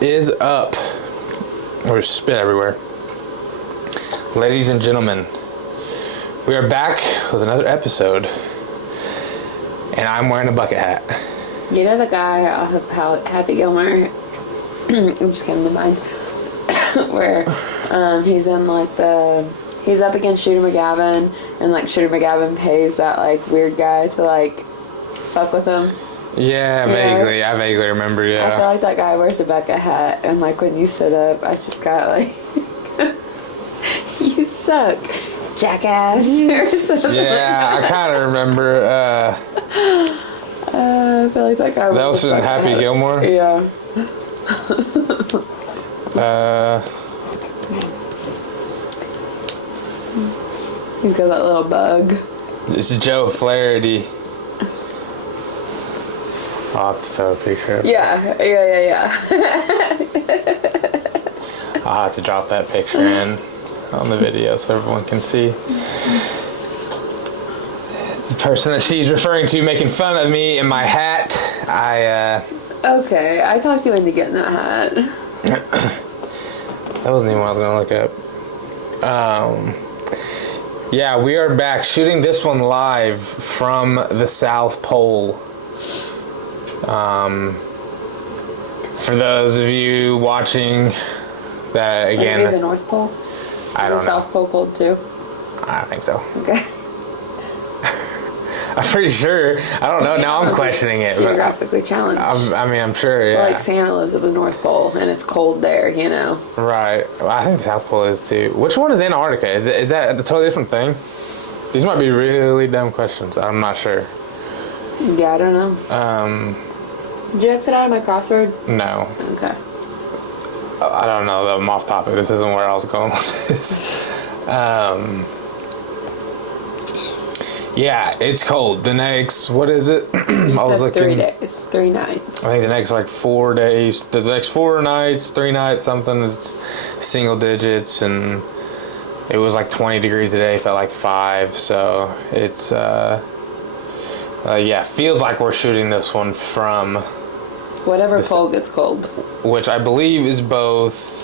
is up? There's spit everywhere. Ladies and gentlemen, we are back with another episode, and I'm wearing a bucket hat. You know the guy off of Happy Gilmore? It just came to mind. Where he's in like he's up against Shooter McGavin, and like Shooter McGavin pays that like weird guy to like fuck with him. Yeah, vaguely. I vaguely remember, yeah. I feel like that guy wears a bucket hat, and like when you stood up, I just got like, you suck, jackass, or something. Yeah, I kind of remember. I feel like that guy That was in Happy Gilmore? Yeah. He's got that little bug. This is Joe Flaherty. I'll have to throw a picture of it. Yeah. I'll have to drop that picture in on the video so everyone can see. The person that she's referring to making fun of me in my hat, Okay, I talked you into getting that hat. That wasn't even what I was going to look up. Yeah, we are back shooting this one live from the South Pole. For those of you watching that, again... Maybe the North Pole? I don't know. Is the South Pole cold too? I think so. Okay. I'm pretty sure. I don't know. Now I'm questioning it. Geographically challenged. I'm sure, yeah. Well, like Santa lives at the North Pole, and it's cold there, you know. Right. Well, I think the South Pole is too. Which one is Antarctica? Is that a totally different thing? These might be really dumb questions. I'm not sure. Yeah, I don't know. Did you exit out of my crossword? No. Okay. I don't know. I'm off topic. This isn't where I was going with this. Yeah, it's cold. The next, what is it? I was looking. 3 days, 3 nights. I think the next like 4 days. The next 4 nights, 3 nights, something. It's single digits, and it was like 20 degrees a day. Felt like 5. So it's yeah, feels like we're shooting this one from whatever pole gets cold, which I believe is both.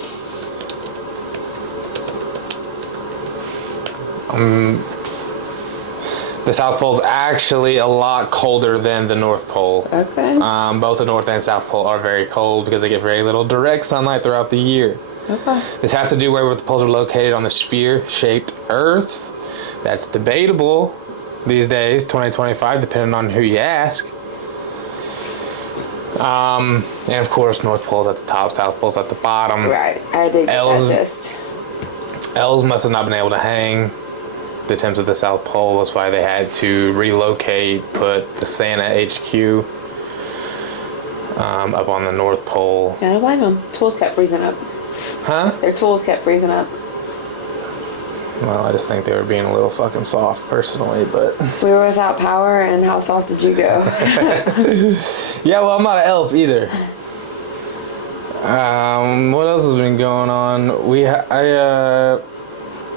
The South Pole is actually a lot colder than the North Pole. Okay. Both the North and South Pole are very cold because they get very little direct sunlight throughout the year. Okay. This has to do where the poles are located on the sphere-shaped Earth. That's debatable these days, 2025, depending on who you ask. And of course, North Pole's at the top, South Pole's at the bottom. Right. I did get that gist. Elves must have not been able to hang the temps of the South Pole. That's why they had to relocate, put the Santa HQ up on the North Pole. Yeah, I don't blame them. Tools kept freezing up. Huh? Their tools kept freezing up. Well, I just think they were being a little fucking soft, personally, but... We were without power, and how soft did you go? Yeah, well, I'm not an elf either. What else has been going on?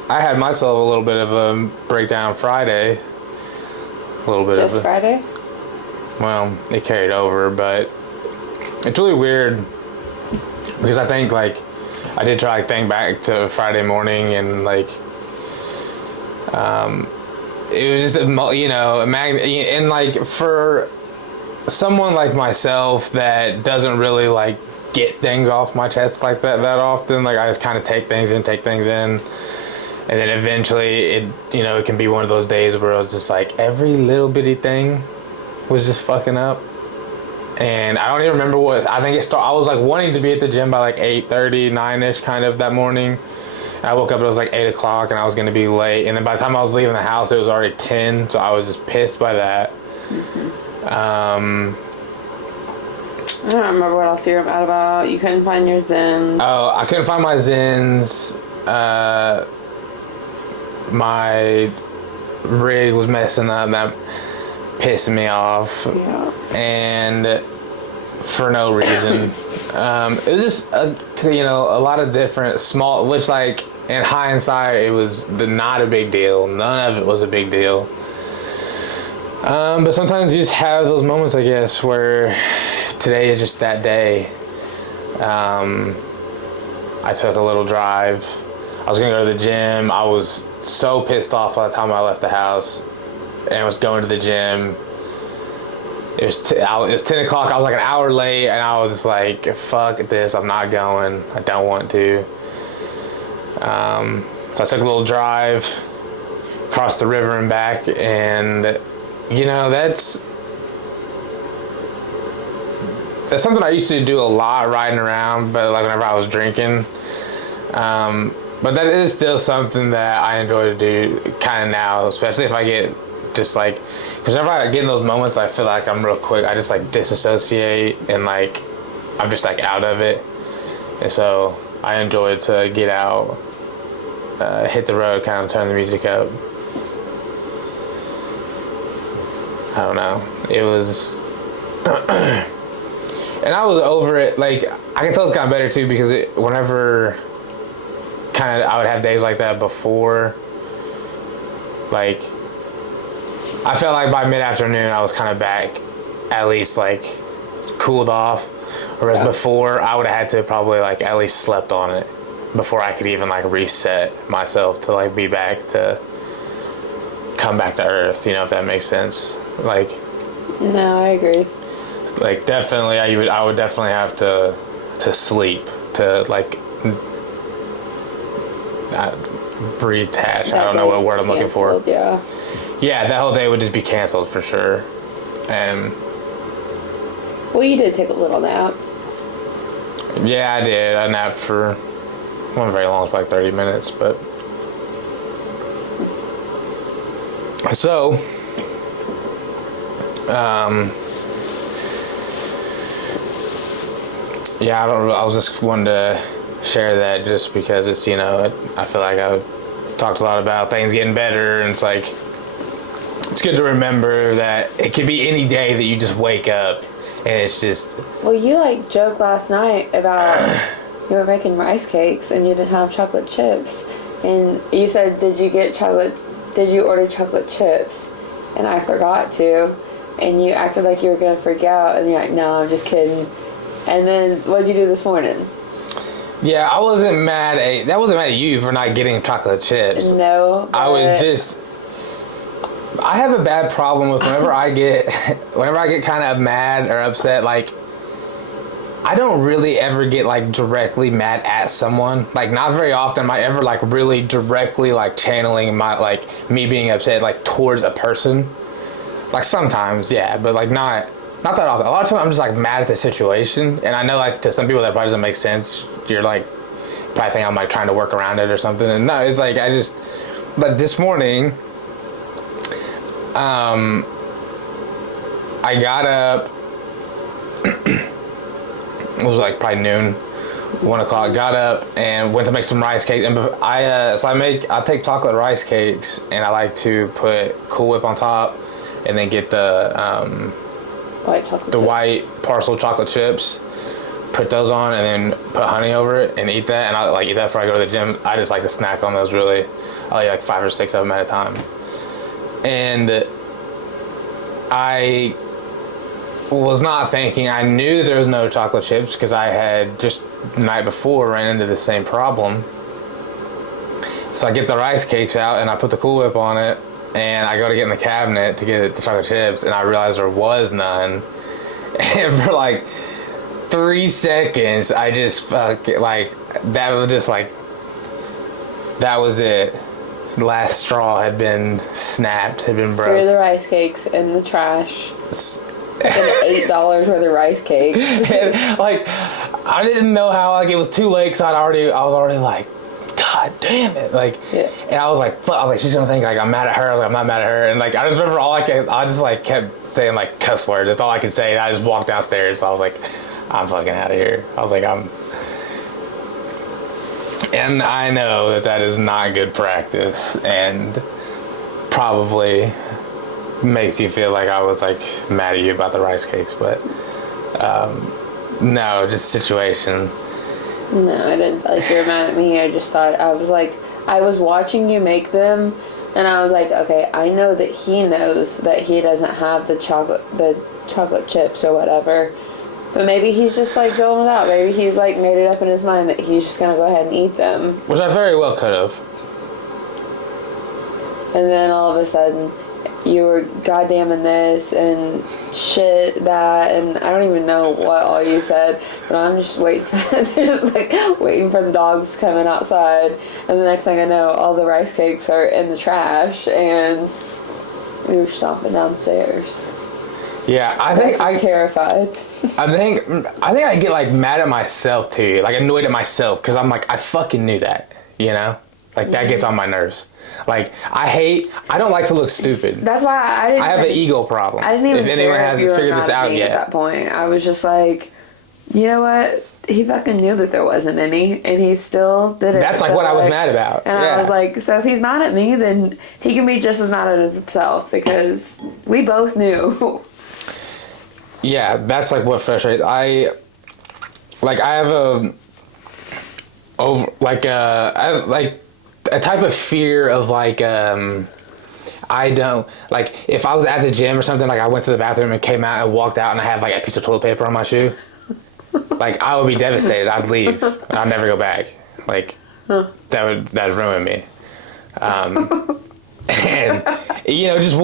I had myself a little bit of a breakdown Friday. A little bit Just of a... Friday? Well, it carried over, but it's really weird because I think, like, I did try to think back to Friday morning, and, like, it was just, you know, and, like, for someone like myself that doesn't really, like, get things off my chest like that often, like, I just kind of take things in, and then eventually it can be one of those days where it's just like every little bitty thing was just fucking up. And I don't even remember what, I think it started, I was like wanting to be at the gym by like 8:30, 9-ish kind of that morning. And I woke up, it was like 8 o'clock, and I was going to be late. And then by the time I was leaving the house, it was already 10, so I was just pissed by that. Mm-hmm. I don't remember what else you were mad about. You couldn't find your Zens. Oh, I couldn't find my Zens. My rig was messing up. That pissed me off. Yeah. And for no reason. It was just a lot of different small, which, like, in hindsight, it was not a big deal. None of it was a big deal. But sometimes you just have those moments, I guess, where today is just that day. I took a little drive. I was gonna go to the gym. I was so pissed off by the time I left the house, and I was going to the gym. It was 10 o'clock. I was like an hour late, and I was like, fuck this, I'm not going. I don't want to. So I took a little drive, crossed the river and back, and, you know, that's something I used to do a lot, riding around, but like whenever I was drinking. But that is still something that I enjoy to do kind of now, especially if I get just like, because whenever I get in those moments, I feel like I'm real quick. I just like disassociate and like I'm just like out of it. And so I enjoy to get out, hit the road, kind of turn the music up. I don't know. It was, and I was over it. Like I can tell it's gotten better too, because whenever kind of I would have days like that before, like I felt like by mid-afternoon I was kind of back, at least like cooled off, whereas before I would have had to probably like at least slept on it before I could even like reset myself to like be back to come back to earth, you know, if that makes sense. Like, no, I agree. Like definitely I would definitely have to sleep to like detach. I don't know what word I'm looking for. Yeah, that whole day would just be canceled for sure. And well, you did take a little nap. Yeah, I did. I napped for not very long, it's like 30 minutes, but so yeah, I was just wanting to share that just because it's, you know, I feel like I've talked a lot about things getting better, and it's like it's good to remember that it could be any day that you just wake up and it's just... Well, you like joked last night about you were making rice cakes and you didn't have chocolate chips, and you said, did you order chocolate chips? And I forgot to, and you acted like you were gonna freak out, and you're like, no, I'm just kidding. And then what'd you do this morning? Yeah, I wasn't mad at you for not getting chocolate chips. No, I was just... I have a bad problem with whenever I get kind of mad or upset, like, I don't really ever get, like, directly mad at someone. Like, not very often am I ever, like, really directly, like, channeling my, like, me being upset, like, towards a person. Like, sometimes, yeah, but, like, not that often. A lot of times I'm just, like, mad at the situation, and I know, like, to some people that probably doesn't make sense. You're, like, probably think I'm, like, trying to work around it or something, and no, it's, like, but this morning... I got up, it was like probably noon, 1 o'clock, got up and went to make some rice cakes. And I take chocolate rice cakes, and I like to put Cool Whip on top, and then get the white parcel chocolate chips, put those on, and then put honey over it and eat that. And I like eat that before I go to the gym. I just like to snack on those, really. I eat like 5 or 6 of them at a time. And I was not thinking. I knew that there was no chocolate chips because I had just the night before ran into the same problem. So I get the rice cakes out and I put the Cool Whip on it, and I go to get in the cabinet to get the chocolate chips, and I realized there was none. And for like 3 seconds, I just like that was just like that was it. The last straw had been snapped, had been broke. Threw the rice cakes in the trash. Like $8 worth of rice cakes. And, like, I didn't know how, like, it was too late because I was already like, God damn it. Like, yeah. And I was like, she's gonna think, like, I'm mad at her. I was like, I'm not mad at her. And, like, I just remember I just, like, kept saying, like, cuss words. That's all I could say. And I just walked downstairs. So I was like, I'm fucking out of here. I was like, and I know that is not good practice, and probably makes you feel like I was like mad at you about the rice cakes, but no, just situation. No, I didn't feel like you were mad at me. I just thought, I was watching you make them, and I was like, okay, I know that he knows that he doesn't have the chocolate chips or whatever, But maybe he's just like going without. Maybe he's like made it up in his mind that he's just gonna go ahead and eat them. Which I very well could have. And then all of a sudden, you were goddamming this and shit that, and I don't even know what all you said, but I'm just waiting for waiting for the dogs coming outside, and the next thing I know, all the rice cakes are in the trash, and we were stomping downstairs. Yeah, I think I'm terrified. I think I get like mad at myself too, like annoyed at myself because I'm like I fucking knew that, you know, like that gets on my nerves. Like I don't like to look stupid. That's why I have an ego problem. I didn't even if anyone care hasn't figured this out yet. At that point, I was just like, you know what? He fucking knew that there wasn't any, and he still did it. That's like what I was mad about. And I was like, so if he's mad at me, then he can be just as mad at himself because we both knew. Yeah, that's like what frustrates. I have a type of fear of like I don't like if I was at the gym or something, like I went to the bathroom and came out and walked out and I had like a piece of toilet paper on my shoe. Like I would be devastated. I'd leave. I'd never go back. Like that'd ruin me. And you know, just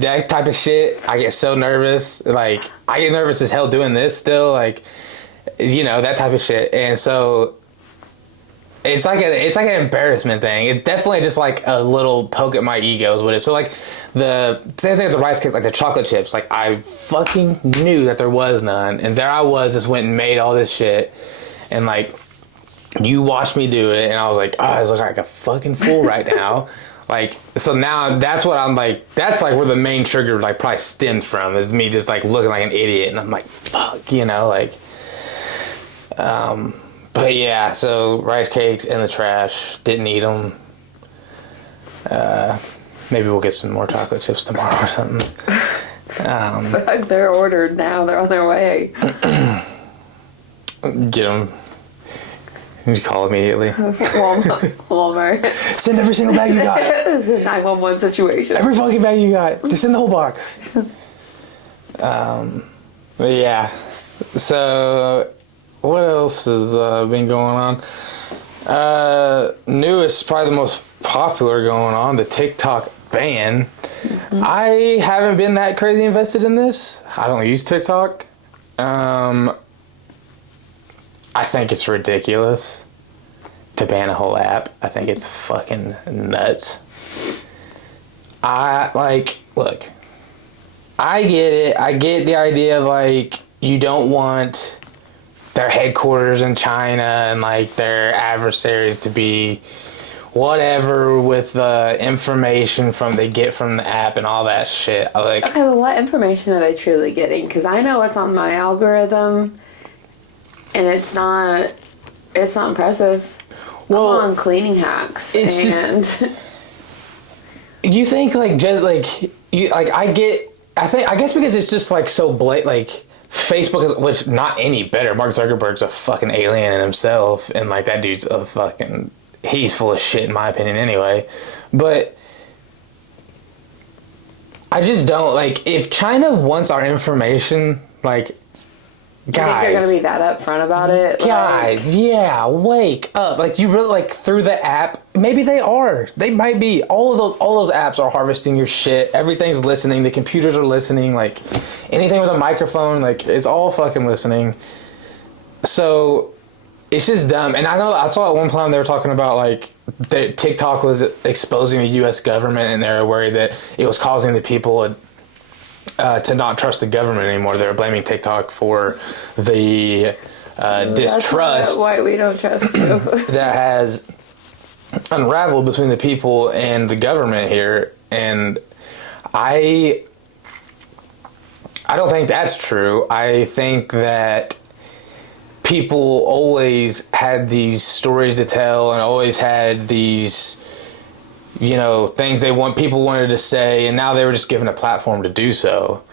that type of shit. I get so nervous. Like I get nervous as hell doing this still. Like you know, that type of shit. And so it's like an embarrassment thing. It's definitely just like a little poke at my egos with it. So like the same thing with the rice cakes, like the chocolate chips. Like I fucking knew that there was none, and there I was, just went and made all this shit, and like you watched me do it, and I was like, oh, I look like a fucking fool right now. Like so now that's what I'm like. That's like where the main trigger like probably stemmed from, is me just like looking like an idiot, and I'm like, fuck, you know, like. But yeah, so rice cakes in the trash. Didn't eat them. Maybe we'll get some more chocolate chips tomorrow or something. Fuck, they're ordered now. They're on their way. Get them. You call immediately. Walmart. Send every single bag you got. This is a 911 situation. Every fucking bag you got. Just send the whole box. But yeah. So... what else has been going on? Newest, probably the most popular going on, the TikTok ban. Mm-hmm. I haven't been that crazy invested in this. I don't use TikTok. I think it's ridiculous to ban a whole app. I think it's fucking nuts. Look, I get it. I get the idea of like, you don't want their headquarters in China and like their adversaries to be whatever with the information they get from the app and all that shit. Like, okay, well, what information are they truly getting? Because I know what's on my algorithm, and it's not impressive. Well, I'm on cleaning hacks. It's just. You think like just like you like I guess because it's just like so blatant, like. Facebook is, which not any better. Mark Zuckerberg's a fucking alien in himself, and like that dude's a fucking, he's full of shit in my opinion anyway. But I just don't like, if China wants our information, like, guys, they're gonna be that upfront about it, guys. Like, yeah, wake up! Like you really like through the app. Maybe they are. They might be. All those apps are harvesting your shit. Everything's listening. The computers are listening. Like anything with a microphone, like it's all fucking listening. So it's just dumb. And I saw at one time they were talking about like that TikTok was exposing the U.S. government, and they were worried that it was causing the people to not trust the government anymore. They were blaming TikTok for the distrust. That's why we don't trust you. That has unraveled between the people and the government here, and I don't think that's true. I think that people always had these stories to tell and always had these, you know, things people wanted to say, and now they were just given a platform to do so.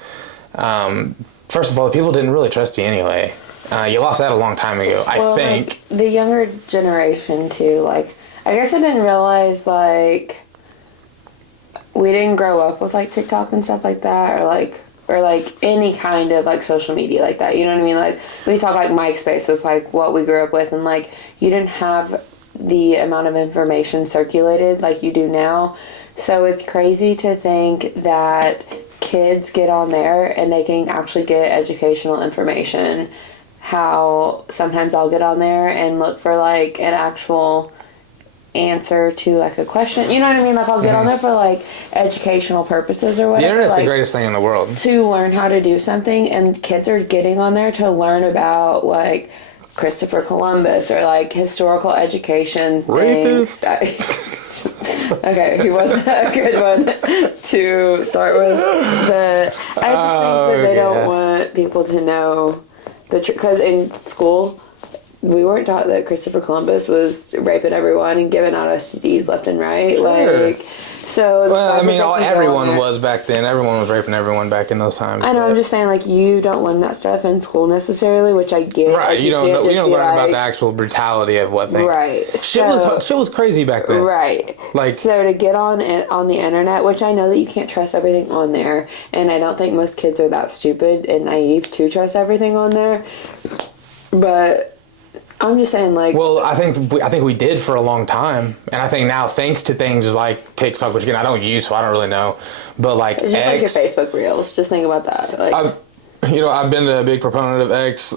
First of all, the people didn't really trust you anyway. You lost that a long time ago, I think. Like, the younger generation, too, like, I guess I didn't realize, like, we didn't grow up with, like, TikTok and stuff like that, or or like any kind of like social media like that. You know what I mean? Like we talk like MySpace was like what we grew up with, and like you didn't have the amount of information circulated like you do now. So it's crazy to think that kids get on there and they can actually get educational information. How sometimes I'll get on there and look for like an actual answer to like a question, you know what I mean? Like I'll get on there for like educational purposes or whatever. The internet's like, the greatest thing in the world. To learn how to do something, and kids are getting on there to learn about like Christopher Columbus or like historical education Rapist. things. Okay, he wasn't a good one to start with, but I just think that they don't want people to know the truth, because in school we weren't taught that Christopher Columbus was raping everyone and giving out STDs left and right. Sure. Like, so. Well, I mean, everyone was back then. Everyone was raping everyone back in those times. I know. I'm just saying, like, you don't learn that stuff in school necessarily, which I get. Right. Like, You don't learn like, about the actual brutality of what things. Right. Shit was crazy back then. Right. Like, so to get on the internet, which I know that you can't trust everything on there, and I don't think most kids are that stupid and naive to trust everything on there, but I'm just saying, like... Well, I think we did for a long time. And I think now, thanks to things like TikTok, which, again, I don't use, so I don't really know. But, like, it's just X... like your Facebook Reels. Just think about that. Like, I've been a big proponent of X.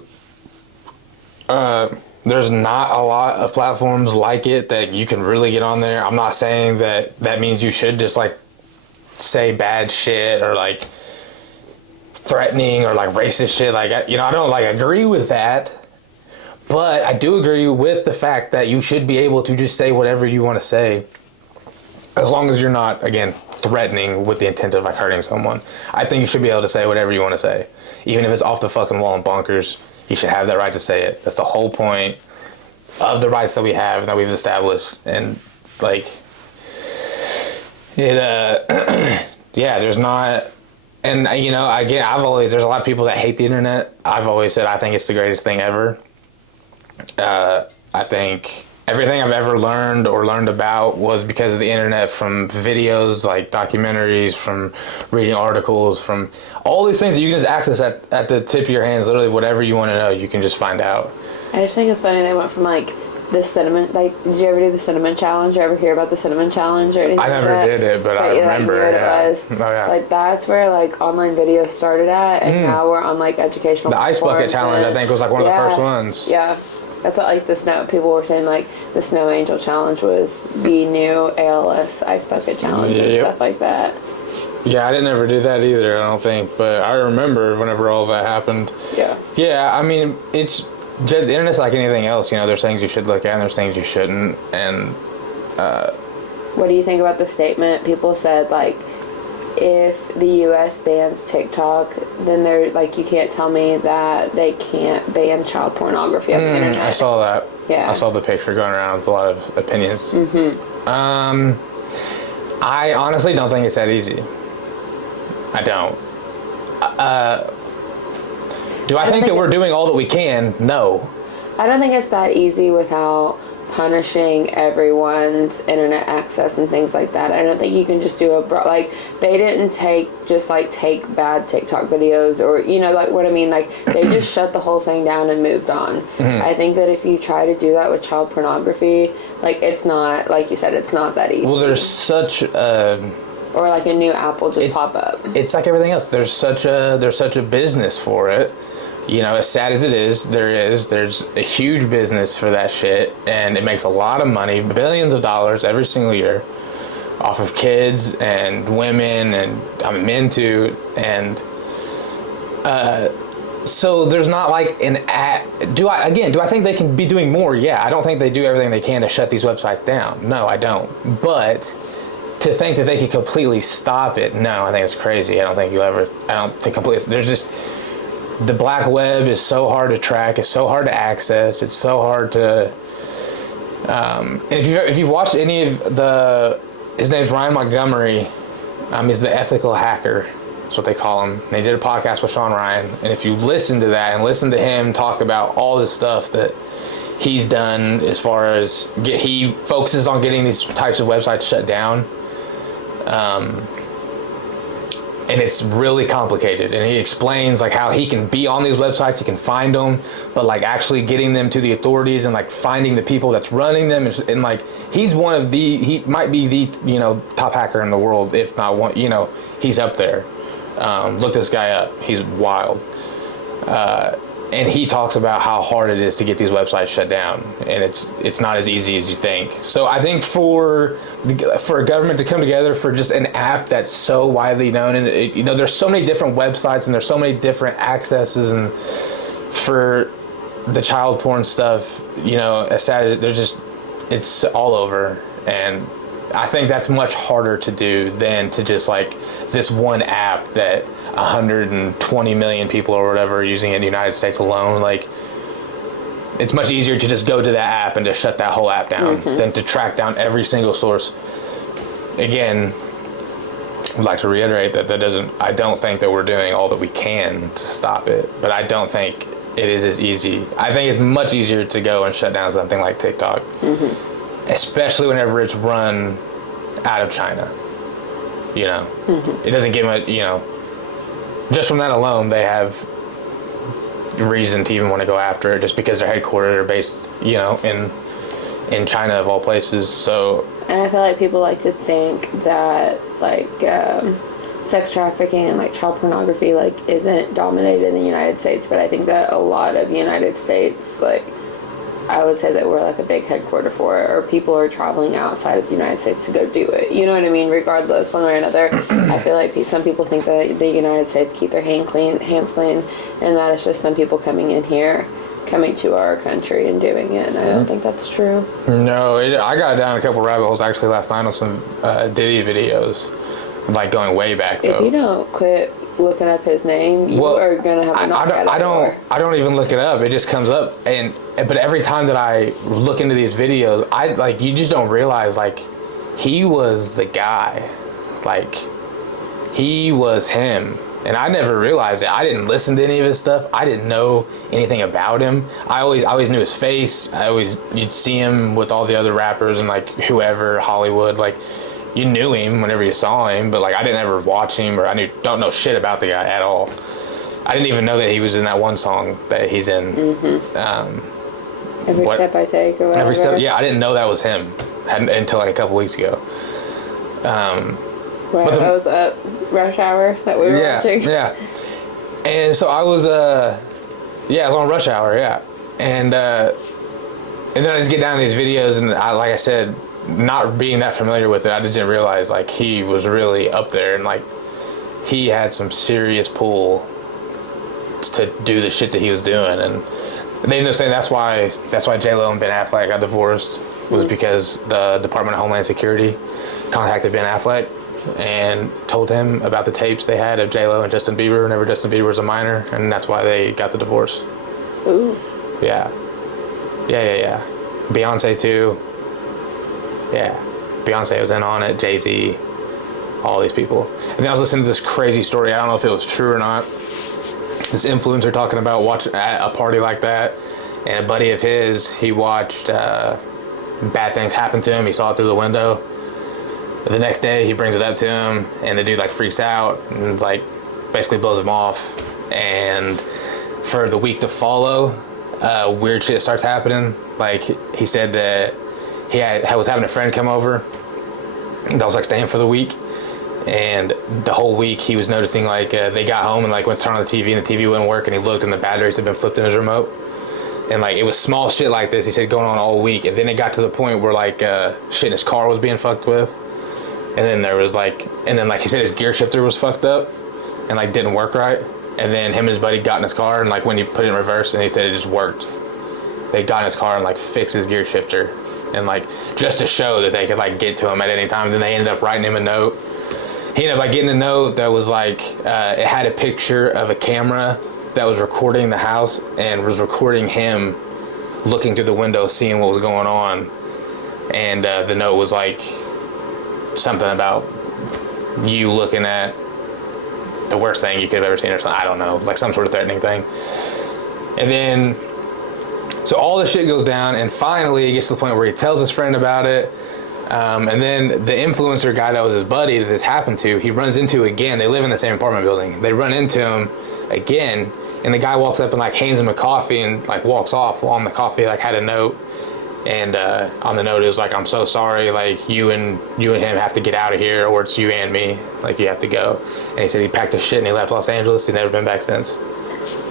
There's not a lot of platforms like it that you can really get on there. I'm not saying that means you should just, like, say bad shit or, like, threatening or, like, racist shit. Like, I don't, like, agree with that. But I do agree with the fact that you should be able to just say whatever you want to say, as long as you're not, again, threatening with the intent of like hurting someone. I think you should be able to say whatever you want to say, even if it's off the fucking wall and bonkers. You should have that right to say it. That's the whole point of the rights that we have and that we've established. And like it, yeah, there's not. And there's a lot of people that hate the internet. I've always said I think it's the greatest thing ever. I think everything I've ever learned or learned about was because of the internet, from videos like documentaries, from reading articles, from all these things that you can just access at the tip of your hands. Literally whatever you want to know, you can just find out. I just think it's funny they went from like the cinnamon, like, did you ever do the cinnamon challenge or ever hear about the cinnamon challenge or anything? I never did it, but I remember it. Yeah. Was. Oh, yeah. Like, that's where like online videos started at, and now we're on like educational The ice bucket challenge, I think, was like one of the first ones. Yeah. That's what, like, people were saying, like, the Snow Angel Challenge was the new ALS Ice Bucket Challenge and stuff like that. Yeah, I didn't ever do that either, I don't think. But I remember whenever all that happened. Yeah. Yeah, I mean, the internet's like anything else. There's things you should look at and there's things you shouldn't. And what do you think about the statement? People said, like, if the U.S. bans TikTok, then they're like, you can't tell me that they can't ban child pornography on the internet. I saw that. Yeah. I saw the picture going around with a lot of opinions. Mm-hmm. I honestly don't think it's that easy. I don't. Do I think that we're doing all that we can? No. I don't think it's that easy without punishing everyone's internet access and things like that. I don't think you can just do they didn't take bad TikTok videos or, like what I mean, like they just shut the whole thing down and moved on. Mm-hmm. I think that if you try to do that with child pornography, like it's not, like you said, it's not that easy. Well, there's such a... Or like a new app will just pop up. It's like everything else. There's such a business for it. As sad as it is, there's a huge business for that shit, and it makes a lot of money, billions of dollars every single year, off of kids and women and men too, and so there's not like an app. Do I think they can be doing more? Yeah, I don't think they do everything they can to shut these websites down. No, I don't. But to think that they could completely stop it, no, I think it's crazy. There's just... The black web is so hard to track. It's so hard to access. It's so hard to... and if you've watched any of his name's Ryan Montgomery. He's the ethical hacker. That's what they call him. And they did a podcast with Sean Ryan. And if you listen to that and listen to him talk about all this stuff that he's done as far as... he focuses on getting these types of websites shut down. and it's really complicated, and he explains like how he can be on these websites, he can find them, but like actually getting them to the authorities and like finding the people that's running them, and like he might be the top hacker in the world, if not one. He's up there. Look this guy up, he's wild. And he talks about how hard it is to get these websites shut down, and it's not as easy as you think. So I think for a government to come together for just an app that's so widely known, and there's so many different websites and there's so many different accesses, and for the child porn stuff, as sad as it's all over, and I think that's much harder to do than to just like this one app that 120 million people or whatever are using in the United States alone. Like, it's much easier to just go to that app and just shut that whole app down than to track down every single source. Again, I'd like to reiterate that I don't think that we're doing all that we can to stop it, but I don't think it is as easy. I think it's much easier to go and shut down something like TikTok, especially whenever it's run out of China. It doesn't give much, just from that alone, they have reason to even want to go after it, just because their headquarters are based, in China of all places. So, and I feel like people like to think that like sex trafficking and like child pornography like isn't dominated in the United States, but I think that a lot of the United States, like, I would say that we're like a big headquarter for it, or people are traveling outside of the United States to go do it. You know what I mean? Regardless, one way or another, I feel like some people think that the United States keep their hands clean, and that it's just some people coming to our country and doing it. And I don't think that's true. No, I got down a couple rabbit holes actually last night on some Diddy videos, like going way back though. If you don't quit looking up his name, you are gonna have a knock at the door. I don't even look it up. It just comes up, but every time that I look into these videos, you just don't realize like he was the guy, like he was him, and I never realized it. I didn't listen to any of his stuff. I didn't know anything about him. I always knew his face. You'd see him with all the other rappers and like whoever, Hollywood, like. You knew him whenever you saw him, but like I didn't ever watch him, or don't know shit about the guy at all. I didn't even know that he was in that one song that he's in. Every step I take, or whatever. Every step, yeah, I didn't know that was him until like a couple weeks ago. But that was that Rush Hour that we were watching. Yeah, and so I was, I was on Rush Hour, and then I just get down to these videos, and like I said, not being that familiar with it, I just didn't realize like he was really up there, and like he had some serious pull to do the shit that he was doing. And they ended up saying that's why J-Lo and Ben Affleck got divorced, was because the Department of Homeland Security contacted Ben Affleck and told him about the tapes they had of J-Lo and Justin Bieber whenever Justin Bieber was a minor, and that's why they got the divorce. Ooh. Yeah. Beyonce too. Yeah, Beyonce was in on it, Jay-Z, all these people. And then I was listening to this crazy story. I don't know if it was true or not. This influencer talking about watching at a party like that, and a buddy of his, he watched bad things happen to him. He saw it through the window. The next day, he brings it up to him, and the dude like freaks out and like basically blows him off. And for the week to follow, weird shit starts happening. Like he said that he was having a friend come over that was like staying for the week, and the whole week he was noticing like they got home and like went to turn on the TV and the TV wouldn't work, and he looked and the batteries had been flipped in his remote, and like it was small shit like this, he said, going on all week. And then it got to the point where like shit in his car was being fucked with, and then he said his gear shifter was fucked up and like didn't work right, and then him and his buddy got in his car, and like when he put it in reverse, and he said it just worked. They got in his car and like fixed his gear shifter, and like just to show that they could like get to him at any time. Then they ended up writing him a note. He ended up like getting a note that was like it had a picture of a camera that was recording the house and was recording him looking through the window, seeing what was going on. And the note was like something about you looking at the worst thing you could have ever seen, or something. I don't know, like some sort of threatening thing. And then so all this shit goes down, and finally it gets to the point where he tells his friend about it. And then the influencer guy that was his buddy that this happened to, he runs into again. They live in the same apartment building. They run into him again, and the guy walks up and like hands him a coffee and like walks off. Well, on the coffee like had a note, and on the note it was like, "I'm so sorry. Like you and him have to get out of here, or it's you and me. Like you have to go." And he said he packed his shit and he left Los Angeles. He's never been back since.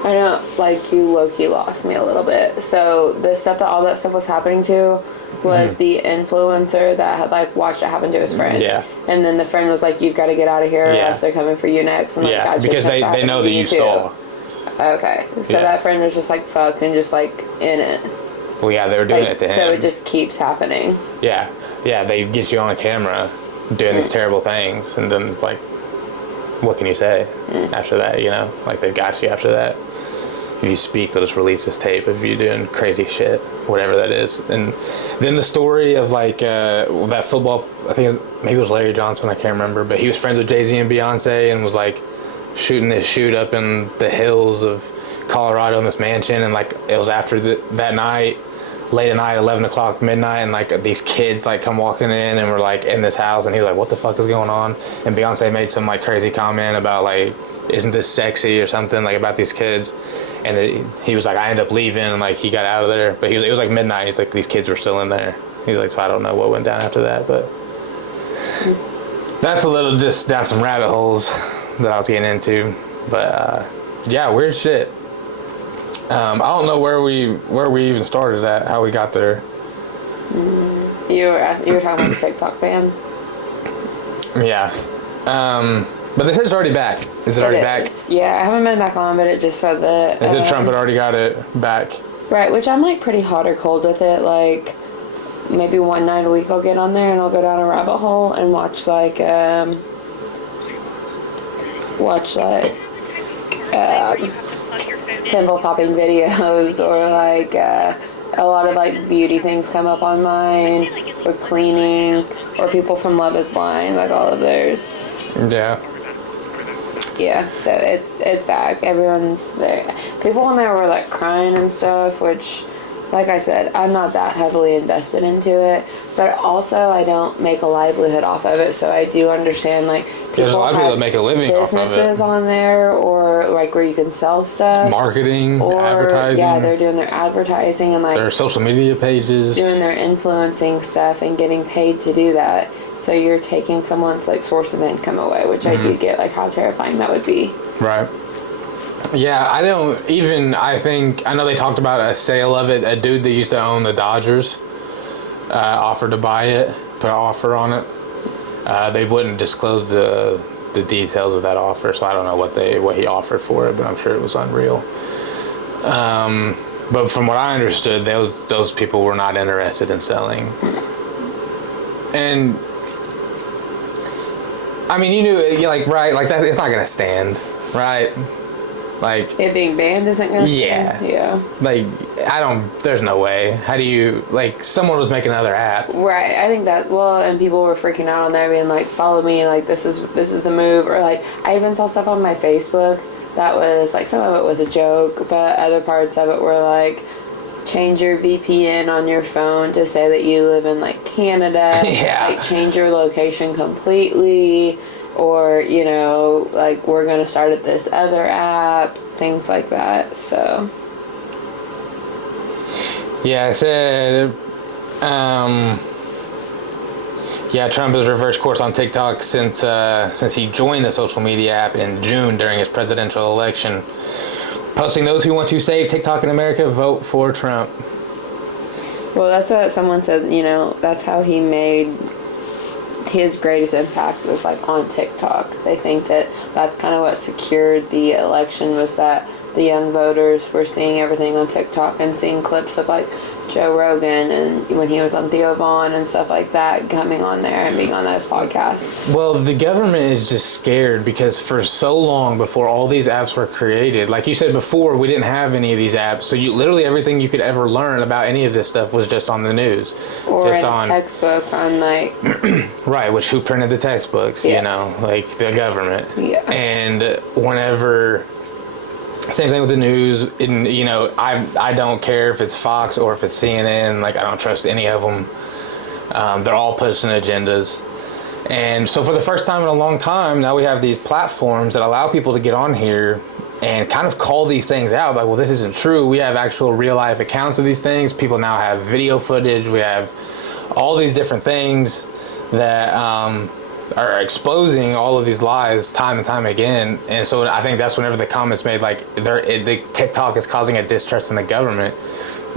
I know, like, you low-key lost me a little bit. So the stuff that all that stuff was happening to was the influencer that had like watched it happen to his friend. Yeah. And then the friend was like, "You've got to get out of here, or else they're coming for you next." And like, Yeah, "God, because shit's they know that happening you to saw. Okay, so that friend was just like fucked and just like in it. Well, yeah, they were doing Like, it to him. so it just keeps happening. Yeah, they get you on camera doing these terrible things, and then it's like, what can you say after that? You know, like they've got you after that. If you speak, they'll just release this tape if you're doing crazy shit, whatever that is. And then the story of like that football, I think maybe it was Larry Johnson, I can't remember, but he was friends with Jay-Z and Beyonce and was like shooting this shoot up in the hills of Colorado in this mansion, and like it was after that night, late at night, 11 o'clock, midnight, and like these kids like come walking in and were like in this house, and he was like, "What the fuck is going on?" And Beyonce made some like crazy comment about like, "Isn't this sexy?" or something like about these kids, and he was like, "I ended up leaving," and like he got out of there, but it was like midnight. He's like, these kids were still in there. He's like, so I don't know what went down after that, but that's a little just down some rabbit holes that I was getting into. But yeah, weird shit. I don't know where we even started at, how we got there. You were talking about the TikTok ban. Yeah. But they said it's already back. Is it already back? Yeah, I haven't been back on, but it just said that. They said Trump had already got it back. Right, which I'm like pretty hot or cold with it. Like maybe one night a week I'll get on there and I'll go down a rabbit hole and watch like pimple popping videos, or like a lot of like beauty things come up on mine, or cleaning, or people from Love Is Blind, like all of theirs. Yeah, so it's back. Everyone's there. People on there were like crying and stuff, which, like I said, I'm not that heavily invested into it, but also I don't make a livelihood off of it, so I do understand like there's a lot of people that make a living off of it. Businesses on there, or like where you can sell stuff, marketing, or advertising. Yeah, they're doing their advertising and like their social media pages, doing their influencing stuff and getting paid to do that. So you're taking someone's like source of income away, which I do get like how terrifying that would be. Right. Yeah, I know they talked about a sale of it. A dude that used to own the Dodgers offered to buy it, put an offer on it. They wouldn't disclose the details of that offer, so I don't know what he offered for it, but I'm sure it was unreal. But from what I understood, those people were not interested in selling. And I mean, you knew, like, right, like that, it's not gonna stand, right? Like it being banned isn't gonna stand. Yeah. Like there's no way. How do you, like, someone was making another app. Right. I think that, and people were freaking out on there being like, "Follow me, like this is the move," or like I even saw stuff on my Facebook that was like, some of it was a joke, but other parts of it were like, change your VPN on your phone to say that you live in like Canada. Yeah. Like change your location completely, or you know, like we're gonna start at this other app, things like that. So yeah, I said Trump has reversed course on TikTok since he joined the social media app in June during his presidential election, posting, "Those who want to save TikTok in America, vote for Trump." Well, that's what someone said, you know, that's how he made his greatest impact, was like on TikTok. They think that that's kind of what secured the election, was that the young voters were seeing everything on TikTok and seeing clips of like Joe Rogan and when he was on Theo Vaughn and stuff like that, coming on there and being on those podcasts. Well, the government is just scared because for so long before all these apps were created, like you said before, we didn't have any of these apps, so literally everything you could ever learn about any of this stuff was just on the news. Or just in a textbook on like... Right, which who printed the textbooks, you know, like the government. Yeah. And whenever... Same thing with the news. And, you know, I don't care if it's Fox or if it's CNN. Like, I don't trust any of them. They're all pushing agendas. And so for the first time in a long time, now we have these platforms that allow people to get on here and kind of call these things out. Like, well, this isn't true. We have actual real life accounts of these things. People now have video footage. We have all these different things that are exposing all of these lies time and time again. And so I think that's whenever the comments made, like, the TikTok is causing a distrust in the government.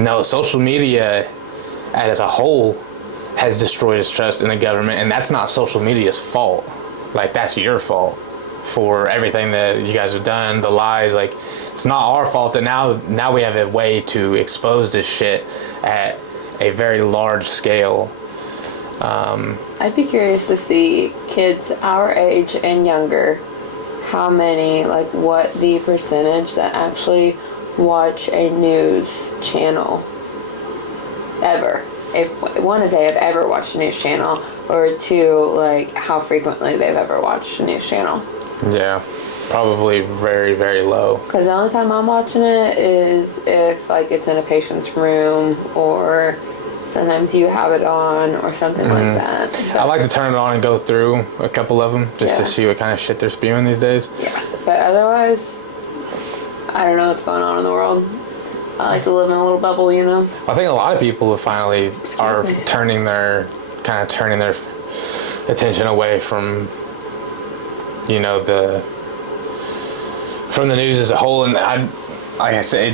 No, social media as a whole has destroyed its trust in the government, and that's not social media's fault. Like, that's your fault for everything that you guys have done, the lies. Like, it's not our fault that now we have a way to expose this shit at a very large scale. I'd be curious to see kids our age and younger, how many, like, what the percentage that actually watch a news channel ever. If one, if they have ever watched a news channel, or two, like, how frequently they've ever watched a news channel. Yeah, probably very, very low. Because the only time I'm watching it is if, like, it's in a patient's room, or sometimes you have it on, or something like that. But I like to turn it on and go through a couple of them just to see what kind of shit they're spewing these days. Yeah, but otherwise, I don't know what's going on in the world. I like to live in a little bubble, you know? I think a lot of people finally are turning their attention away from, you know, from the news as a whole. And like I say,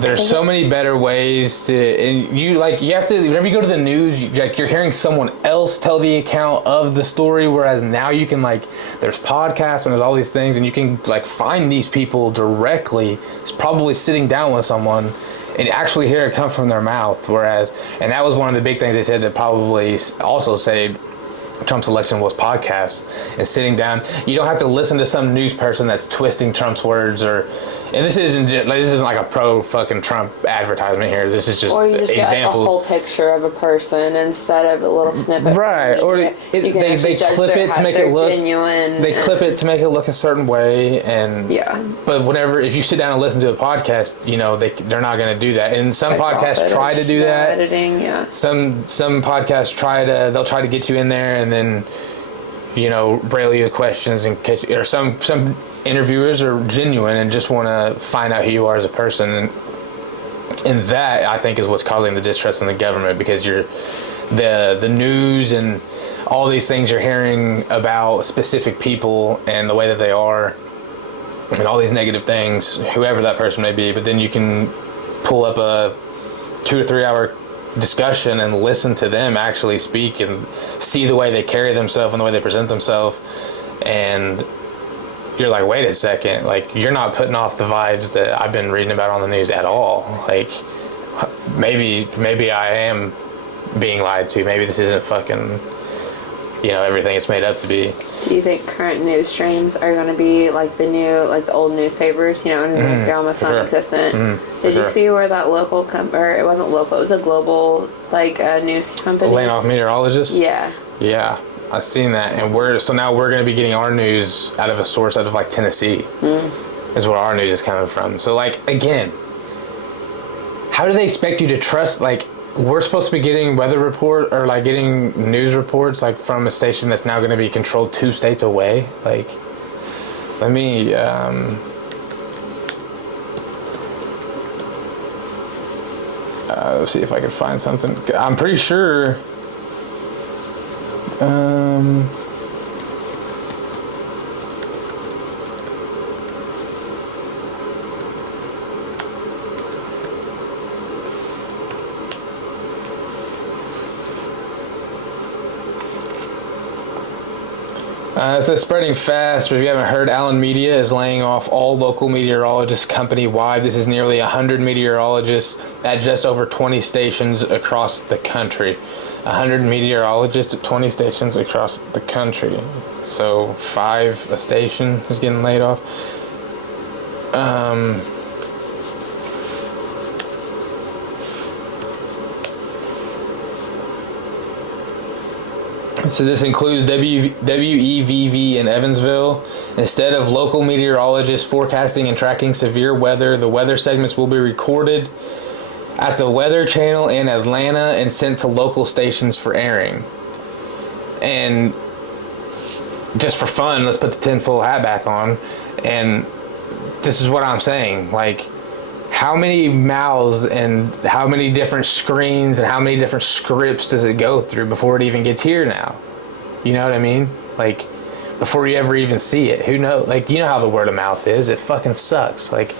there's so many better ways to, and you have to, whenever you go to the news, you're hearing someone else tell the account of the story, whereas now you can, like, there's podcasts and there's all these things, and you can, like, find these people directly. It's probably sitting down with someone and actually hear it come from their mouth, and that was one of the big things they said that probably also saved Trump's election was podcasts and sitting down. You don't have to listen to some news person that's twisting Trump's words, and this isn't like a pro fucking Trump advertisement here. This is just or you just examples. Get a whole picture of a person instead of a little snippet. Right, or they clip it to make it look genuine. They clip it to make it look a certain way, and But if you sit down and listen to a podcast, you know they're not going to do that. And some podcasts try to do that. Editing, Some podcasts they'll try to get you in there and then, you know, braille you with questions and catch. Or some interviewers are genuine and just want to find out who you are as a person, and that, I think, is what's causing the distrust in the government, because the news and all these things you're hearing about specific people and the way that they are and all these negative things, whoever that person may be. But then you can pull up a 2 or 3 hour discussion and listen to them actually speak and see the way they carry themselves and the way they present themselves, and you're like, wait a second, like, you're not putting off the vibes that I've been reading about on the news at all. Like, maybe I am being lied to. Maybe this isn't fucking, you know, everything it's made up to be. Do you think current news streams are going to be like the old newspapers, you know, and they're almost non-existent? Did you see where that local or it wasn't local, it was a global, like, news company? Laying off meteorologists? Yeah. Yeah, I've seen that. And now we're going to be getting our news out of a source out of, like, Tennessee. Is where our news is coming from. So, like, again, how do they expect you to trust, like, we're supposed to be getting weather report or, like, getting news reports, like, from a station that's now going to be controlled 2 states away? Like, let me let's see if I can find something. I'm pretty sure it says spreading fast, but if you haven't heard, Allen Media is laying off all local meteorologists company-wide. This is nearly 100 meteorologists at just over 20 stations across the country. 100 meteorologists at 20 stations across the country. So 5 a station is getting laid off. So this includes WEVV in Evansville. Instead of local meteorologists forecasting and tracking severe weather, the weather segments will be recorded at the Weather Channel in Atlanta and sent to local stations for airing. And just for fun, let's put the tinfoil hat back on. And this is what I'm saying. Like, how many mouths and how many different screens and how many different scripts does it go through before it even gets here now? You know what I mean? Like, before you ever even see it. Who knows? Like, you know how the word of mouth is. It fucking sucks. Like,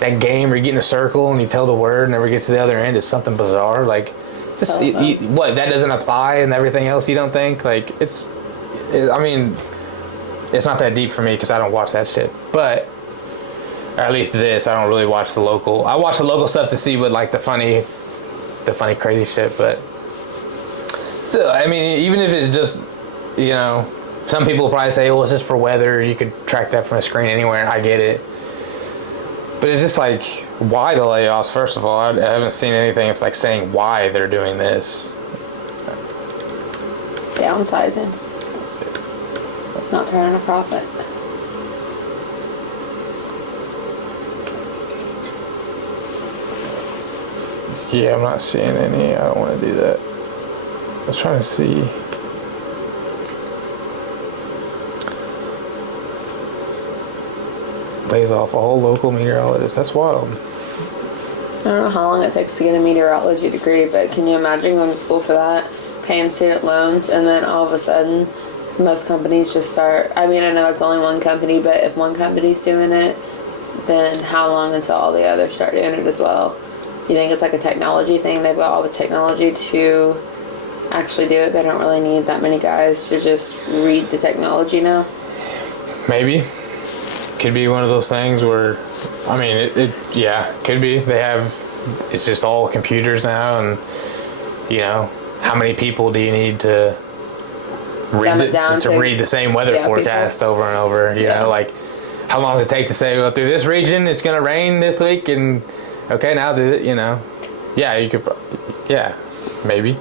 that game where you get in a circle and you tell the word and never gets to the other end is something bizarre. Like, just what, that doesn't apply and everything else you don't think? Like, I mean, it's not that deep for me because I don't watch that shit. But, or at least this, I don't really watch the local. I watch the local stuff to see what, like, the funny crazy shit. But still, I mean, even if it's just, you know, some people will probably say, well, it's just for weather. You could track that from a screen anywhere. I get it. But it's just like, why the layoffs, first of all? I haven't seen anything that's like saying why they're doing this. Downsizing. Not turning a profit. Yeah, I'm not seeing any. I don't want to do that. I was trying to see. Lays off a whole local meteorologist. That's wild. I don't know how long it takes to get a meteorology degree, but can you imagine going to school for that, paying student loans, and then all of a sudden most companies just start, I mean, I know it's only one company, but if one company's doing it, then how long until all the others start doing it as well? You think it's like a technology thing? They've got all the technology to actually do it. They don't really need that many guys to just read the technology now. Maybe. Could be one of those things where, I mean, it could be. They have, it's just all computers now, and, you know, how many people do you need to read the same weather forecast people over and over? You know, like, how long does it take to say, well, through this region it's going to rain this week, and okay, now, you know, you could, maybe.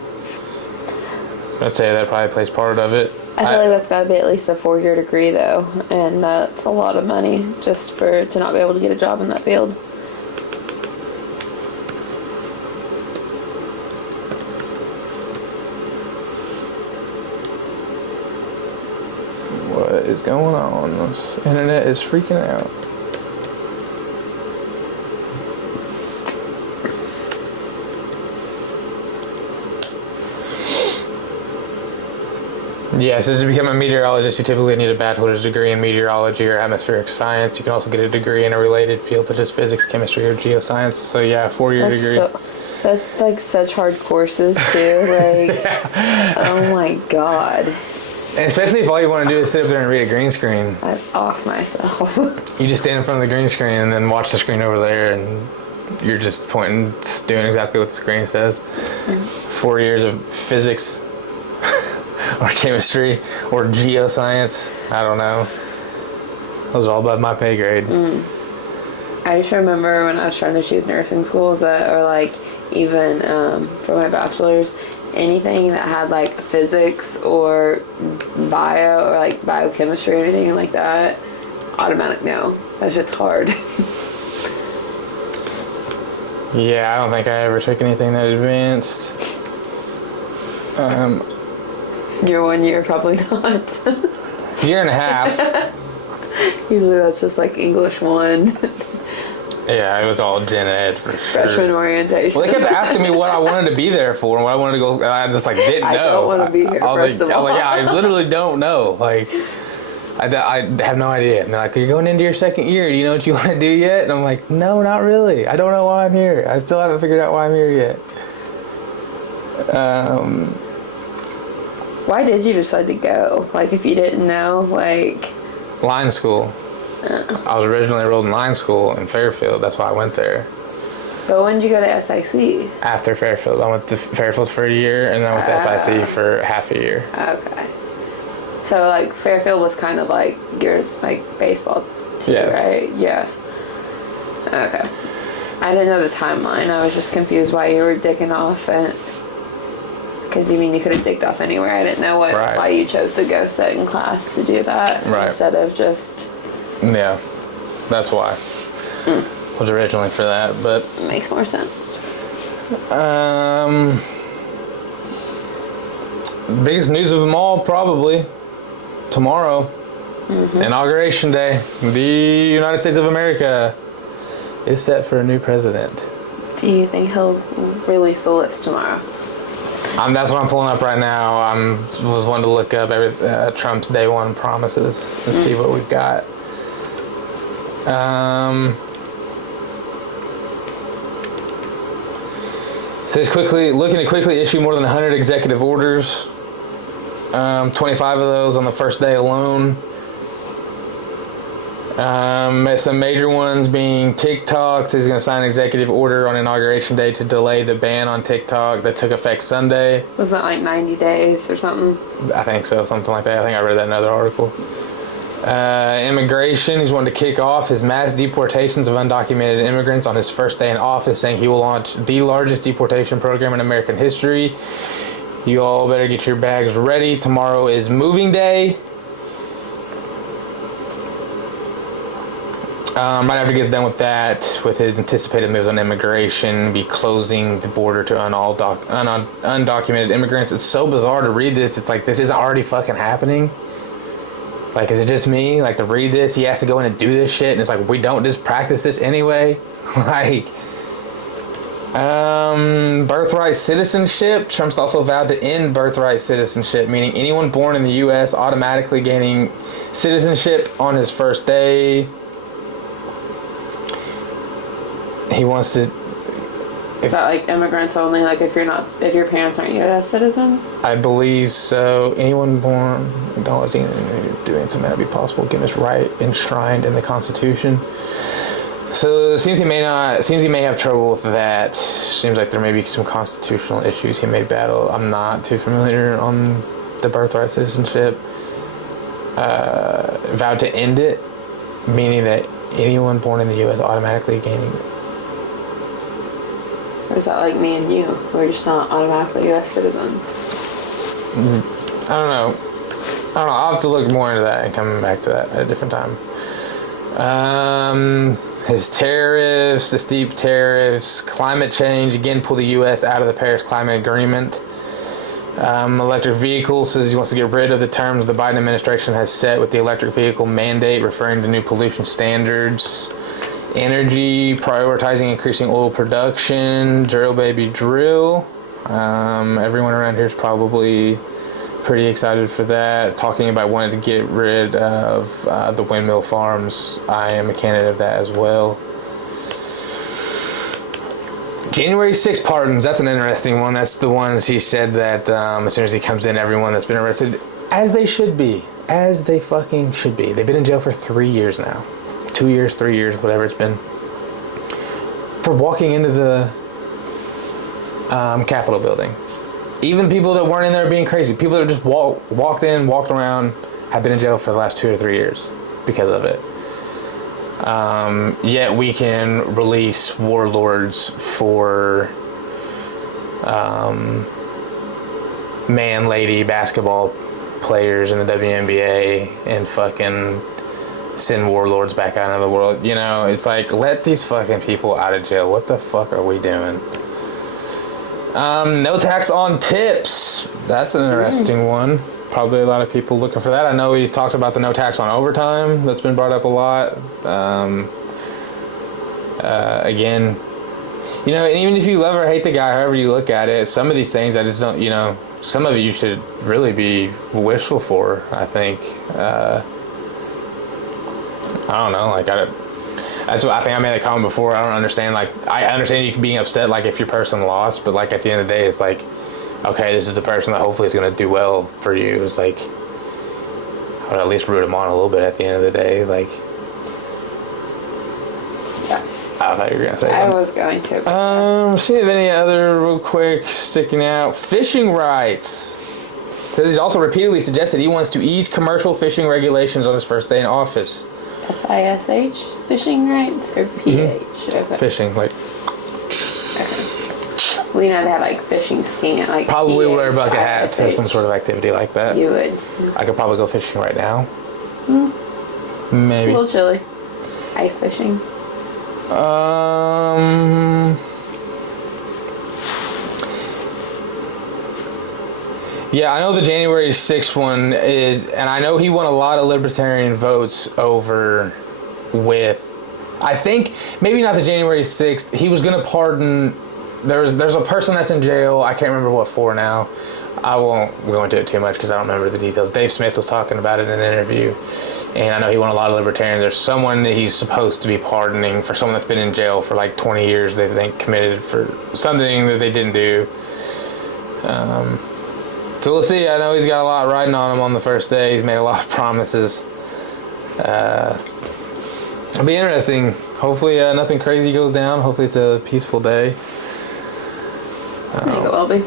I'd say that probably plays part of it. I feel like that's got to be at least a 4-year degree, though, and that's a lot of money just to not be able to get a job in that field. What is going on? This internet is freaking out. Yeah, it says to become a meteorologist, you typically need a bachelor's degree in meteorology or atmospheric science. You can also get a degree in a related field such as physics, chemistry, or geoscience. So yeah, 4-year degree. That's like such hard courses too. Like, oh my god. And especially if all you want to do is sit up there and read a green screen. I'd off myself. You just stand in front of the green screen and then watch the screen over there, and you're just pointing, doing exactly what the screen says. 4 years of physics. Or chemistry, or geoscience. I don't know. Those are all above my pay grade. I just remember when I was trying to choose nursing schools that are like, even for my bachelor's, anything that had like physics or bio or like biochemistry or anything like that, automatic no. That shit's hard. Yeah, I don't think I ever took anything that advanced. Your 1 year, probably not. Year and a half. Usually that's just like English 1. Yeah, it was all gen ed for sure. Freshman orientation. Well, they kept asking me what I wanted to be there for and what I wanted to go, and I just like didn't know. I don't want to be here, I was first of all. like, yeah, I literally don't know. Like, I have no idea. And they're like, you're going into your second year. Do you know what you want to do yet? And I'm like, no, not really. I don't know why I'm here. I still haven't figured out why I'm here yet. Why did you decide to go? Like, if you didn't know, like... Line school. I was originally enrolled in line school in Fairfield. That's why I went there. But when did you go to SIC? After Fairfield. I went to Fairfield for a year, and then I went to SIC for half a year. Okay. So, like, Fairfield was kind of like your, like, baseball team, right? Yeah. Okay. I didn't know the timeline. I was just confused why you were dicking off and... Because, you mean, you could have dicked off anywhere. I didn't know why you chose to go sit in class to do that instead of just... Yeah, that's why. Was originally for that, but... It makes more sense. Biggest news of them all, probably tomorrow, Inauguration Day. The United States of America is set for a new president. Do you think he'll release the list tomorrow? That's what I'm pulling up right now. Was wanting to look up Trump's day one promises and see what we've got. Says looking to quickly issue more than 100 executive orders. 25 of those on the first day alone. Some major ones being TikTok. Says he's going to sign an executive order on Inauguration Day to delay the ban on TikTok that took effect Sunday. Was that like 90 days or something? I think so, something like that. I think I read that in another article. Immigration, he's wanting to kick off his mass deportations of undocumented immigrants on his first day in office, saying he will launch the largest deportation program in American history. You all better get your bags ready. Tomorrow is moving day. Right after he gets done with that, with his anticipated moves on immigration, be closing the border to undocumented immigrants. It's so bizarre to read this. It's like, this isn't already fucking happening. Like, is it just me? Like, to read this, he has to go in and do this shit, and it's like, we don't just practice this anyway? Like, birthright citizenship. Trump's also vowed to end birthright citizenship, meaning anyone born in the U.S. automatically gaining citizenship on his first day. He wants to... Is that like immigrants only? Like if your parents aren't U.S. citizens? I believe so. Anyone born acknowledging doing something that would be possible, given this right enshrined in the Constitution. So it seems he may have trouble with that. Seems like there may be some constitutional issues he may battle. I'm not too familiar on the birthright citizenship. Vowed to end it, meaning that anyone born in the U.S. automatically gaining. Or is that like me and you? We're just not automatically U.S. citizens. I don't know. I'll have to look more into that and come back to that at a different time. His tariffs, the steep tariffs, climate change, again pull the U.S. out of the Paris Climate Agreement. Electric vehicles, says he wants to get rid of the terms the Biden administration has set with the electric vehicle mandate, referring to new pollution standards. Energy, prioritizing increasing oil production. Drill baby drill. Everyone around here is probably pretty excited for that. Talking about wanting to get rid of the windmill farms. I am a candidate of that as well. January 6th pardons. That's an interesting one. That's the ones he said that as soon as he comes in, everyone that's been arrested, as they should be. As they fucking should be. They've been in jail for 3 years now. 2 years, 3 years, whatever it's been, for walking into the Capitol building. Even people that weren't in there being crazy, people that just walked in, walked around, have been in jail for the last 2 to 3 years because of it. Yet we can release warlords for man-lady basketball players in the WNBA and fucking send warlords back out into the world. You know, it's like, let these fucking people out of jail. What the fuck are we doing? No tax on tips. That's an interesting one. Probably a lot of people looking for that. I know he's talked about the no tax on overtime. That's been brought up a lot. Again, you know, and even if you love or hate the guy, however you look at it, some of these things I just don't, you know, some of it you should really be wishful for, I think. I don't know, like, that's what I think I made a comment before. I don't understand, like, I understand you being upset, like, if your person lost, but, like, at the end of the day, it's like, okay, this is the person that hopefully is going to do well for you. It's like, I would at least root him on a little bit at the end of the day, like. Yeah. I thought you were going to say I something. was going to. See if any other real quick sticking out. Fishing rights. So he's also repeatedly suggested he wants to ease commercial fishing regulations on his first day in office. FISH? Fishing rights? Or PH? Okay. Fishing, like. Okay. We know they have like fishing scan, like Probably PH, wear a bucket hat or some sort of activity like that. You would. I could probably go fishing right now. Maybe. A little chilly. Ice fishing. Yeah, I know the January 6th one is, and I know he won a lot of libertarian votes over with, I think, maybe not the January 6th. He was going to pardon, there's a person that's in jail. I can't remember what for now. I won't go into it too much because I don't remember the details. Dave Smith was talking about it in an interview, and I know he won a lot of libertarians. There's someone that he's supposed to be pardoning for someone that's been in jail for like 20 years. They think committed for something that they didn't do. So we'll see. I know he's got a lot riding on him on the first day. He's made a lot of promises. It'll be interesting. Hopefully nothing crazy goes down. Hopefully it's a peaceful day. I think it will be.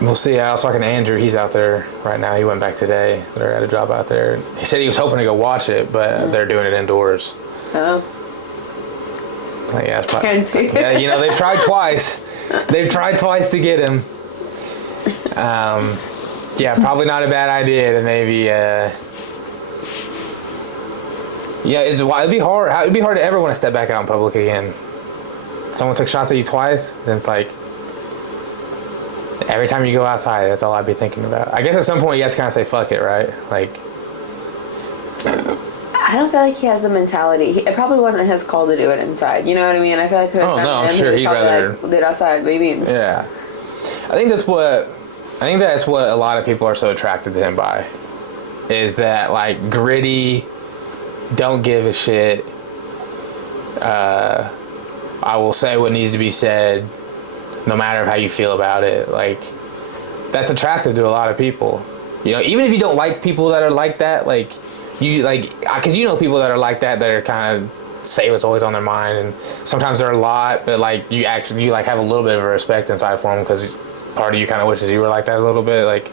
We'll see. I was talking to Andrew. He's out there right now. He went back today. They're at a job out there. He said he was hoping to go watch it, but they're doing it indoors. Oh. Like, yeah, yeah, you know, they've tried twice. They've tried twice to get him. Yeah, probably not a bad idea to maybe. Yeah, it'd be hard. It'd be hard to ever want to step back out in public again. Someone took shots at you twice, then it's like. Every time you go outside, that's all I'd be thinking about. I guess at some point you have to kind of say fuck it, right? Like, I don't feel like he has the mentality. It probably wasn't his call to do it inside. You know what I mean? I feel like I'm sure he'd rather do it outside, maybe. Yeah, I think that's what a lot of people are so attracted to him by, is that like gritty, don't give a shit. I will say what needs to be said. No matter how you feel about it, like that's attractive to a lot of people. You know, even if you don't like people that are like that, like you like, because you know people that are like that are kind of say what's always on their mind, and sometimes they're a lot, but like you like have a little bit of a respect inside for them because part of you kind of wishes you were like that a little bit. Like,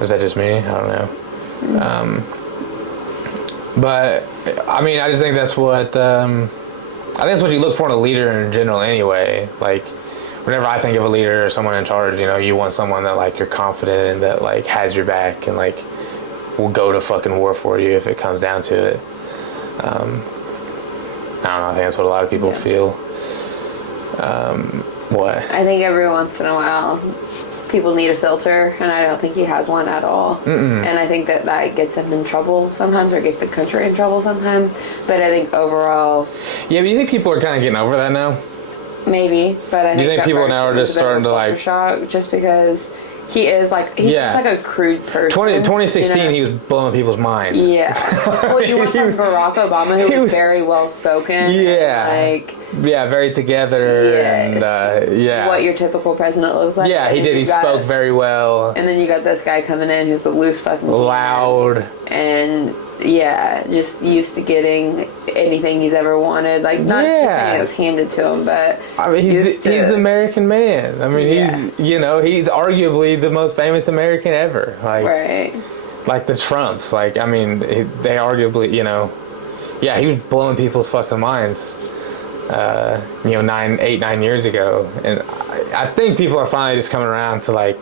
is that just me? I don't know. But I mean, I just think that's what. I think that's what you look for in a leader in general anyway. Like, whenever I think of a leader or someone in charge, you know, you want someone that, like, you're confident in, that, like, has your back and, like, will go to fucking war for you if it comes down to it. I don't know. I think that's what a lot of people feel. What? I think every once in a while people need a filter, and I don't think he has one at all. And I think that gets him in trouble sometimes, or gets the country in trouble sometimes. But I think overall, yeah. But you think people are kind of getting over that now? Maybe, but I think you think people now are just starting to like shock just because he is like he's just like a crude person. 2016, you know? He was blowing people's minds. Yeah. Well, you went from Barack Obama, who was very well spoken. Yeah. And like. Yeah, very together. Yes. And yeah. What your typical president looks like. Yeah, he did. He spoke very well. And then you got this guy coming in who's a loose fucking loud. And yeah, just used to getting anything he's ever wanted. Like, not just saying it was handed to him, but I mean, he's the American man. I mean, he's arguably the most famous American ever. Like, right. Like the Trumps. Like, I mean, they arguably, you know, yeah, he was blowing people's fucking minds. You know, 9 years ago, and I think people are finally just coming around to like,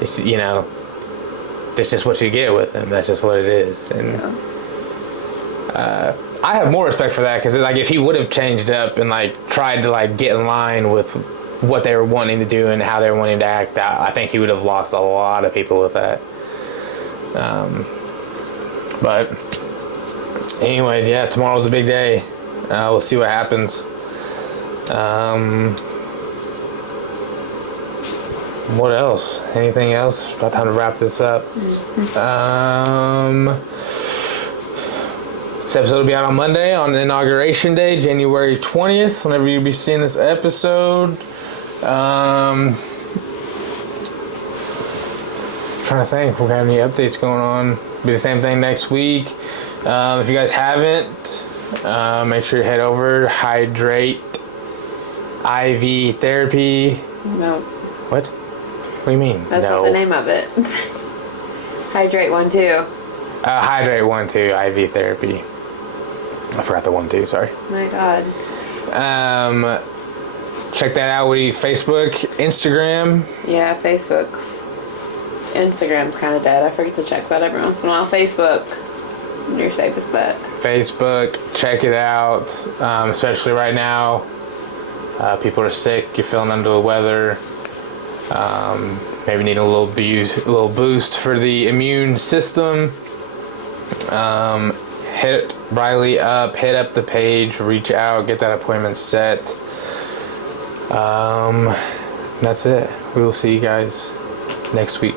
it's, you know, that's just what you get with him. That's just what it is, and I have more respect for that because like if he would have changed up and like tried to like get in line with what they were wanting to do and how they were wanting to act, I think he would have lost a lot of people with that. But anyways, yeah, tomorrow's a big day. We'll see what happens. What else? Anything else? About time to wrap this up. This episode will be out on Monday, on Inauguration Day, January 20th, whenever you'll be seeing this episode. Trying to think if we have any updates going on. Be the same thing next week. If you guys haven't, make sure you head over, Hydrate IV Therapy. No. What? What do you mean? That's not the name of it. Hydrate 1-2. Hydrate 1-2 IV Therapy. I forgot the 1-2, sorry. My God. Check that out. Facebook, Instagram. Yeah, Instagram's kind of dead. I forget to check that every once in a while. Facebook. Your safest bet. Facebook, check it out. Especially right now, people are sick. You're feeling under the weather. Maybe need a little boost for the immune system. Hit Riley up, hit up the page, reach out, get that appointment set. That's it. We will see you guys next week.